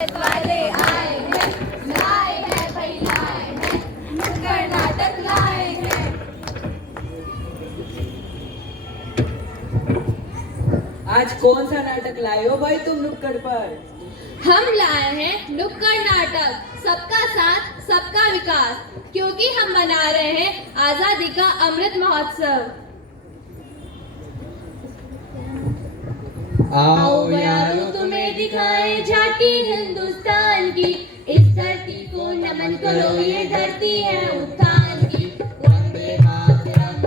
वाले आए हैं, लाए हैं भाई लाए हैं, नुक्कड़ नाटक लाए हैं। आज कौन सा नाटक लाए हो भाई तुम नुक्कड़ पर? हम लाए हैं नुक्कड़ नाटक सबका साथ सबका विकास, क्योंकि हम मना रहे हैं आजादी का अमृत महोत्सव। आओ यारो तुम्हें दिखाए झांकी हिंदुस्तान की, इस धरती को नमन करो ये धरती है उत्थान की। वंदे मातरम,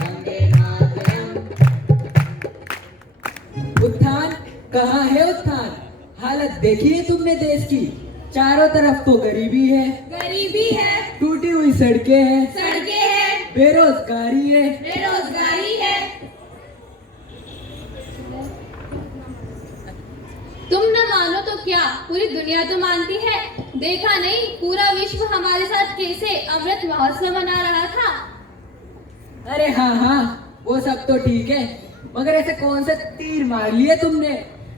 वंदे मातरम। उत्थान कहाँ है उत्थान? हालत देखी है तुमने देश की? चारों तरफ तो गरीबी है, गरीबी है, टूटी हुई सड़कें हैं, सड़कें हैं, बेरोजगारी है। बेरोजगारी है। तुम न मानो तो क्या, पूरी दुनिया तो मानती है। देखा नहीं पूरा विश्व हमारे साथ कैसे अमृत महोत्सव मना रहा था। अरे हाँ हाँ, वो सब तो ठीक है, मगर ऐसे कौन से तीर मार लिए तुमने?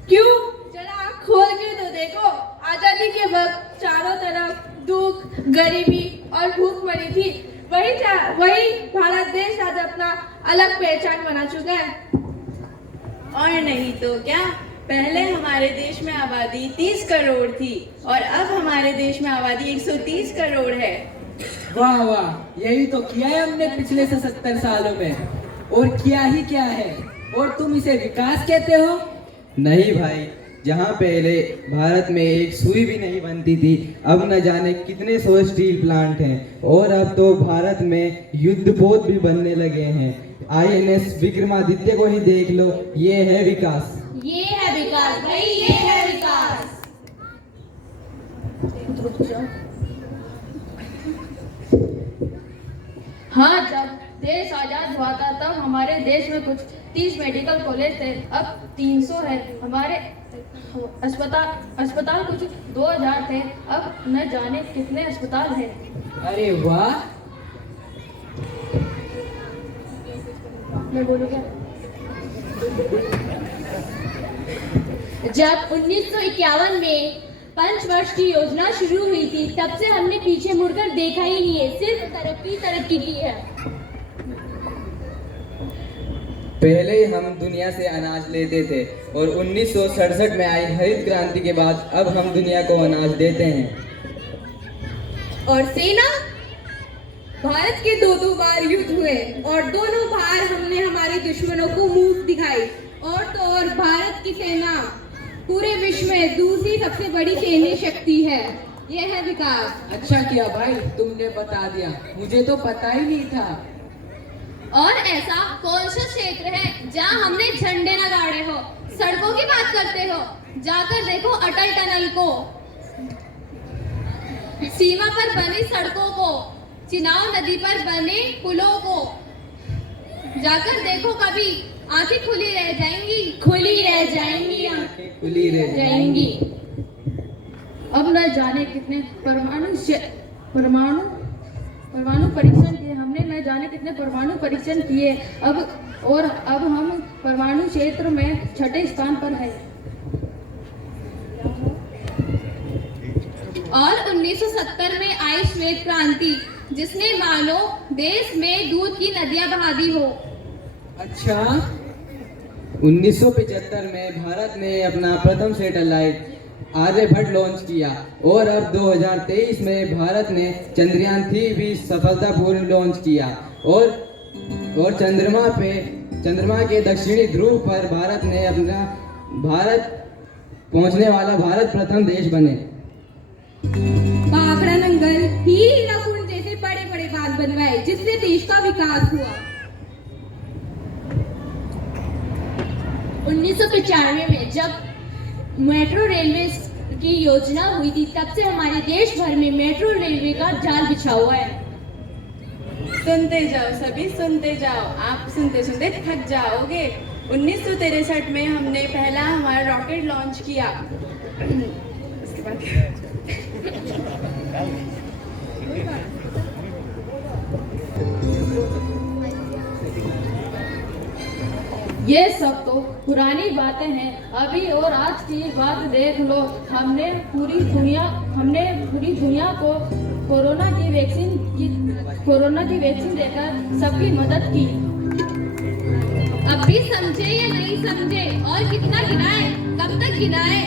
क्यों? जरा आँख खोल के तो देखो। आजादी के वक्त चारों तरफ दुख, गरीबी और भूख मरी थी। वही भारत देश आज अपना अलग पहचान बना चुका है। और नहीं तो क्या, पहले हमारे देश में आबादी 30 करोड़ थी और अब हमारे देश में आबादी 130 करोड़ है। वाह वाह, यही तो किया है हमने पिछले 77 सालों में। और किया ही क्या है, और तुम इसे विकास कहते हो? नहीं भाई, जहाँ पहले भारत में एक सुई भी नहीं बनती थी, अब न जाने कितने 100 स्टील प्लांट हैं, और अब तो भारत में युद्धपोत भी बनने लगे हैं। INS विक्रमादित्य को ही देख लो, ये है विकास। ये है विकास भाई, ये है विकास। हाँ, जब देश आजाद हुआ था तब हमारे देश में कुछ 30 मेडिकल कॉलेज थे, अब 300 है। हमारे अस्पताल कुछ 2000 थे, अब न जाने कितने अस्पताल हैं। अरे वाह। मैं बोलूँ क्या? जब 1951 में पंचवर्ष की योजना शुरू हुई थी, तब से हमने पीछे मुड़कर देखा ही नहीं है, सिर्फ तरक्की की है। पहले हम दुनिया से अनाज लेते थे और 1967 में आई हरित क्रांति के बाद अब हम दुनिया को अनाज देते हैं। और सेना, भारत के दो बार युद्ध हुए और दोनों बार हमने हमारे दुश्मनों को मुंह दिखाई। और तो और भारत की सेना पूरे विश्व में दूसरी सबसे बड़ी सैन्य शक्ति है। यह है विकास। अच्छा किया भाई, तुमने बता दिया, मुझे तो पता ही नहीं था। और ऐसा कौन सा क्षेत्र है जहां हमने झंडे न गाड़े हो? सड़कों की बात करते हो, जाकर देखो अटल टनल को, सीमा पर बनी सड़कों को, चिनाव नदी पर बने पुलों को। जाकर देखो, कभी आंखें खुली रह जाएंगी, खुली रह जाएंगी, आंखें खुली रह जाएंगी। अब न जाने कितने परमाणु परीक्षण किए हमने, न जाने कितने परमाणु परीक्षण किए। अब हम परमाणु क्षेत्र में 6ठे स्थान पर है। और 1970 में आई श्वेत क्रांति, जिसने मानो देश में दूध की नदियां बहा दी हो। अच्छा। 1975 में भारत ने अपना प्रथम सैटेलाइट आर्यभट्ट लॉन्च किया और अब 2023 में भारत ने चंद्रयान 3 भी सफलतापूर्वक लॉन्च किया और चंद्रमा के दक्षिणी ध्रुव पर भारत पहुंचने वाला भारत प्रथम देश बने। भाखड़ा नंगल, हीराकुंड जैसे बड़े बड़े बांध बनवाए, जिससे देश का विकास हुआ। 1995 में जब मेट्रो रेलवे की योजना हुई थी, तब से हमारे देश भर में मेट्रो रेलवे का जाल बिछा हुआ है। सुनते जाओ सभी, सुनते जाओ, आप सुनते सुनते थक जाओगे। 1963 में हमने पहला हमारा रॉकेट लॉन्च किया। उसके बाद ये सब तो पुरानी बातें हैं। अभी और आज की बात देख लो। हमने पूरी दुनिया को कोरोना की वैक्सीन देकर सबकी मदद की। अब भी समझे या नहीं समझे? और कितना गिनाए? कब तक गिनाए?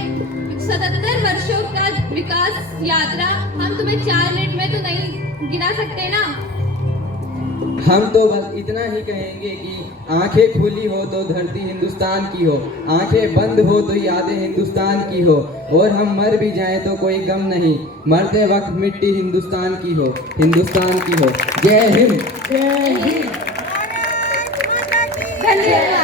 77 वर्षों का विकास यात्रा हम तुम्हें 4 मिनट में तो नहीं गिना सकते ना। हम तो बस इतना ही कहेंगे कि आंखें खुली हो तो धरती हिंदुस्तान की हो, आंखें बंद हो तो यादें हिंदुस्तान की हो, और हम मर भी जाएं तो कोई गम नहीं, मरते वक्त मिट्टी हिंदुस्तान की हो, हिंदुस्तान की हो। जय हिंद। जय हिंद। धन्यवाद।